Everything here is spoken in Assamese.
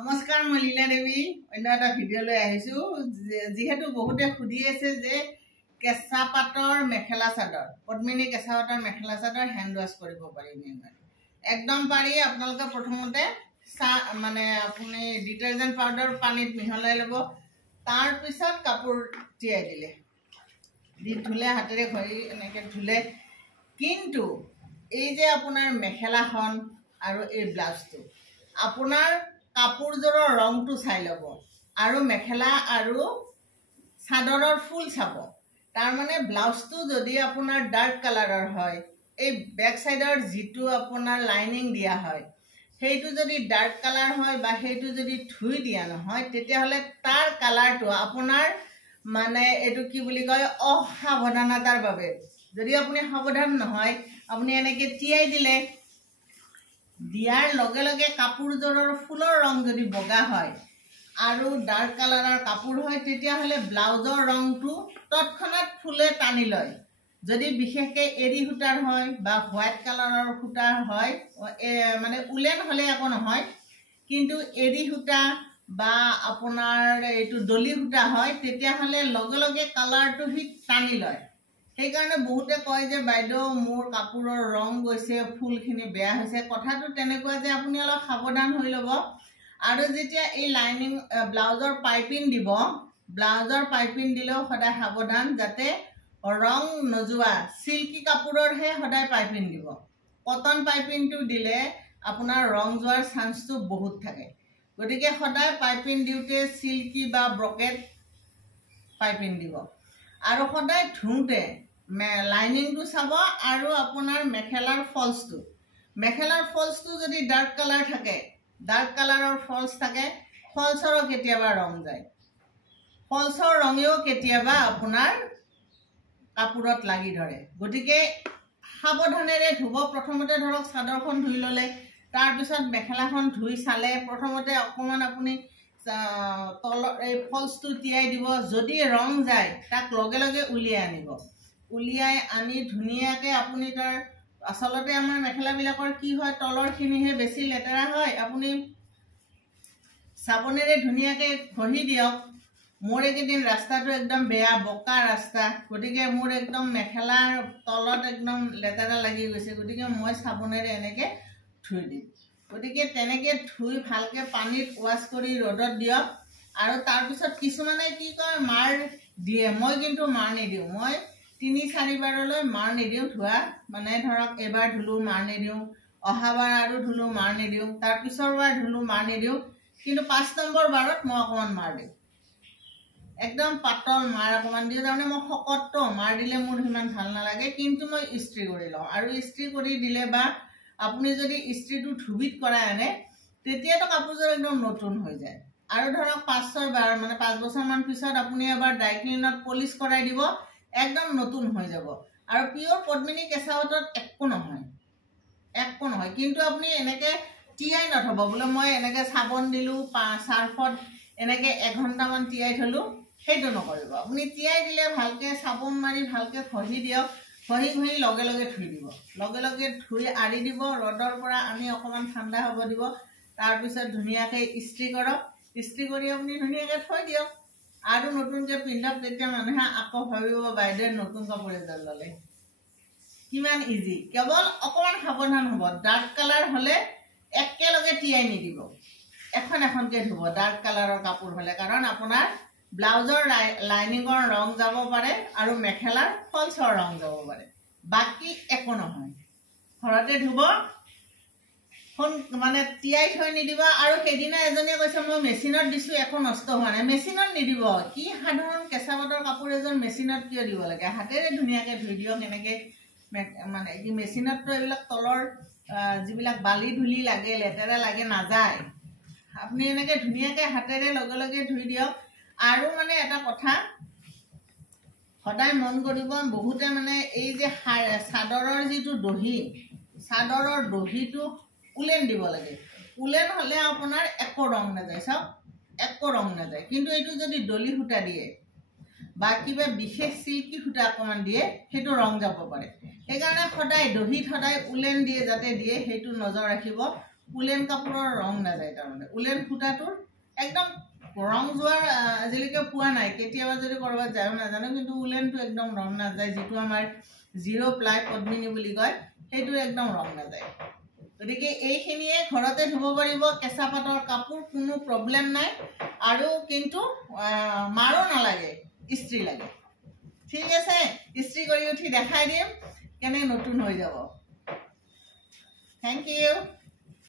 নমস্কাৰ, মই লীলা দেৱী অন্য এটা ভিডিঅ'লৈ আহিছোঁ। যিহেতু বহুতে সুধি আছে যে কেঁচা পাটৰ মেখেলা চাদৰ, পদ্মিনী কেঁচা পাটৰ মেখেলা চাদৰ হেণ্ড ৱাছ কৰিব পাৰি নে? একদম পাৰি। আপোনালোকে প্ৰথমতে আপুনি ডিটাৰজেণ্ট পাউডাৰ পানীত মিহলাই ল'ব। তাৰপিছত কাপোৰ তিয়াই দিলে, দি ধুলে, হাতেৰে ঘঁহি এনেকৈ ধুলে। কিন্তু এই যে আপোনাৰ মেখেলাখন আৰু এই ব্লাউজটো, আপোনাৰ কাপোৰযোৰৰ ৰংটো চাই ল'ব আৰু মেখেলা আৰু চাদৰৰ ফুল চাব। তাৰমানে ব্লাউজটো যদি আপোনাৰ ডাৰ্ক কালাৰৰ হয়, এই বেক চাইডৰ যিটো আপোনাৰ লাইনিং দিয়া হয় সেইটো যদি ডাৰ্ক কালাৰ হয় বা সেইটো যদি ধুই দিয়া নহয়, তেতিয়াহ'লে তাৰ কালাৰটো আপোনাৰ এইটো কি বুলি কয়, অসাৱধানতাৰ বাবে। যদি আপুনি সাৱধান নহয়, আপুনি এনেকৈ তিয়াই দিলে, দিয়াৰ লগে লগে কাপোৰযোৰৰ ফুলৰ ৰং যদি বগা হয় আৰু ডাৰ্ক কালাৰৰ কাপোৰ হয়, তেতিয়াহ'লে ব্লাউজৰ ৰংটো তৎক্ষণাত ফুলে টানি লয়। যদি বিশেষকৈ এৰী সূতাৰ হয় বা হোৱাইট কালাৰৰ সূতাৰ হয়, উলেন হ'লে একো নহয়, কিন্তু এৰী সূতা বা আপোনাৰ এইটো দলি সূতা হয়, তেতিয়াহ'লে লগে লগে কালাৰটো সি টানি লয়। সেইকাৰণে বহুতে কয় যে বাইদেউ মোৰ কাপোৰৰ ৰং গৈছে, ফুলখিনি বেয়া হৈছে। কথাটো তেনেকুৱা যে আপুনি অলপ সাৱধান হৈ ল'ব। আৰু যেতিয়া এই লাইনিং ব্লাউজৰ পাইপিং দিব, ব্লাউজৰ পাইপিং দিলেও সদায় সাৱধান, যাতে ৰং নোযোৱা চিল্কি কাপোৰৰহে সদায় পাইপিং দিব। কটন পাইপিংটো দিলে আপোনাৰ ৰং যোৱাৰ চান্সটো বহুত থাকে। গতিকে সদায় পাইপিং দিওঁতে চিল্কি বা ব্ৰকেট পাইপিং দিব। আৰু সদায় ধুওঁতে লাইনিংটো চাব আৰু আপোনাৰ মেখেলাৰ ফলছটো যদি ডাৰ্ক কালাৰ থাকে, ডাৰ্ক কালাৰৰ ফলছ থাকে, ফলছৰো কেতিয়াবা ৰং যায়। ফলছৰ ৰঙেও কেতিয়াবা আপোনাৰ কাপোৰত লাগি ধৰে। গতিকে সাৱধানেৰে ধুব। প্ৰথমতে ধৰক চাদৰখন ধুই ল'লে, তাৰপিছত মেখেলাখন ধুই চালে, প্ৰথমতে অকণমান আপুনি তলৰ এই ফলছটো তিয়াই দিব। যদি ৰং যায়, তাক লগে লগে উলিয়াই আনিব। উলিয়াই আনি ধুনীয়াকৈ আপুনি আচলতে আমাৰ মেখেলাবিলাকৰ কি হয়, তলৰখিনিহে বেছি লেতেৰা হয়। আপুনি চাবোনেৰে ধুনীয়াকৈ ঘঁহি দিয়ক। মোৰ এইকেইদিন ৰাস্তাটো একদম বেয়া, বোকা ৰাস্তা, গতিকে মোৰ একদম মেখেলাৰ তলত একদম লেতেৰা লাগি গৈছে। গতিকে মই চাবোনেৰে এনেকৈ ধুই দিম। গতিকে তেনেকৈ ধুই ভালকৈ পানীত ৱাছ কৰি ৰ'দত দিয়ক। আৰু তাৰপিছত কিছুমানে কি কয়, মাৰ দিয়ে। মই কিন্তু মাৰ নিদিওঁ। মই ৩-৪ বাৰলৈ মাৰ নিদিওঁ ধোৱা। ধৰক এবাৰ ধুলোঁ, মাৰ নিদিওঁ, অহাবাৰ আৰু ধুলোঁ, মাৰ নিদিওঁ, তাৰপিছৰ বাৰ ধুলোঁ, মাৰ নিদিওঁ। কিন্তু ৫ নম্বৰ বাৰত মই অকণমান মাৰ দিওঁ, একদম পাতল মাৰ অকণমান দিওঁ। তাৰমানে মই শকতটো, মাৰ দিলে মোৰ সিমান ভাল নালাগে। কিন্তু মই ইস্ত্ৰি কৰি লওঁ, আৰু ইস্ত্ৰি কৰি দিলে বা আপুনি যদি ইস্ত্ৰিটো ধুবিত কৰাই আনে, তেতিয়াতো কাপোৰযোৰ একদম নতুন হৈ যায়। আৰু ধৰক ৫-৬ বাৰ ৫ বছৰমান পিছত আপুনি এবাৰ ড্ৰাই ক্লিনত পলিচ কৰাই দিব, একদম নতুন হৈ যাব। আৰু পিয়'ৰ পদ্মিনী কেঁচা পাটত একো নহয়। কিন্তু আপুনি এনেকৈ তিয়াই নথব, বোলে মই এনেকৈ চাবোন দিলোঁ, চাৰ্ফত এনেকৈ ১ ঘণ্টামান তিয়াই থলোঁ, সেইটো নকৰিব। আপুনি তিয়াই দিলে ভালকৈ চাবোন মাৰি ভালকৈ ঘঁহি দিয়ক। ঘঁহি লগে লগে ধুই দিব। লগে লগে ধুই আৰি দিব, ৰ'দৰ পৰা আনি অকণমান ঠাণ্ডা হ'ব দিব। তাৰপিছত ধুনীয়াকৈ ইস্ত্ৰি কৰক। ইস্ত্ৰি কৰি আপুনি ধুনীয়াকৈ থৈ দিয়ক আৰু নতুনকৈ পিন্ধক। তেতিয়া মানুহে আকৌ ভাবিব বাইদেৱে নতুন কাপোৰ এযোৰ ল'লে। কিমান ইজি। কেৱল অকণমান সাৱধান হ'ব। ডাৰ্ক কালাৰ হ'লে একেলগে তিয়াই নিদিব, এখনকৈ ধুব ডাৰ্ক কালাৰৰ কাপোৰ হ'লে। কাৰণ আপোনাৰ ব্লাউজৰ লাইনিঙৰ ৰং যাব পাৰে আৰু মেখেলাৰ ফলছৰ ৰং যাব পাৰে, বাকী একো নহয়। ঘৰতে ধুব, তিয়াই থৈ নিদিব। আৰু সেইদিনা এজনীয়ে কৈছে মই মেচিনত দিছোঁ, একো নষ্ট হোৱা নাই। মেচিনত নিদিব। কি সাধাৰণ কেঁচা পাটৰ কাপোৰ এযোৰ মেচিনত কিয় দিব লাগে? হাতেৰে ধুনীয়াকৈ ধুই দিয়ক। এনেকৈ মেচিনততো এইবিলাক তলৰ যিবিলাক বালি ধূলি লাগে, লেতেৰা লাগে, নাযায়। আপুনি এনেকৈ ধুনীয়াকৈ হাতেৰে লগে লগে ধুই দিয়ক। আৰু এটা কথা সদায় মন কৰিব, বহুতে এই যে চাদৰৰ যিটো দহি, চাদৰৰ দহিটো উলেন দিব লাগে। উলেন হ'লে আপোনাৰ একো ৰং নাযায়। চাওক, একো ৰং নাযায়। কিন্তু এইটো যদি দলি সূতা দিয়ে বা কিবা বিশেষ চিল্কি সূতা অকণমান দিয়ে, সেইটো ৰং যাব পাৰে। সেইকাৰণে সদায় দহিত সদায় উলেন দিয়ে, যাতে দিয়ে সেইটো নজৰ ৰাখিব। উলেন কাপোৰৰ ৰং নাযায় তাৰমানে উলেন সূতাটোৰ একদম ৰং যোৱাৰ আজিলৈকে পোৱা নাই কেতিয়াবা যদি ক'ৰবাত যায়ো নাজানো কিন্তু উলেনটো একদম ৰং নাযায় যিটো আমাৰ 0 প্লাই পদ্মিনী বুলি কয় সেইটো একদম ৰং নাযায় গতিকে এইখিনিয়ে ঘৰতে ধুব পাৰিব কেঁচা পাটৰ কাপোৰ কোনো প্ৰব্লেম নাই আৰু কিন্তু মাৰো নালাগে ইস্ত্ৰি লাগে ঠিক আছে ইস্ত্ৰি কৰি উঠি দেখাই দিম কেনে নতুন হৈ যাব থেংক ইউ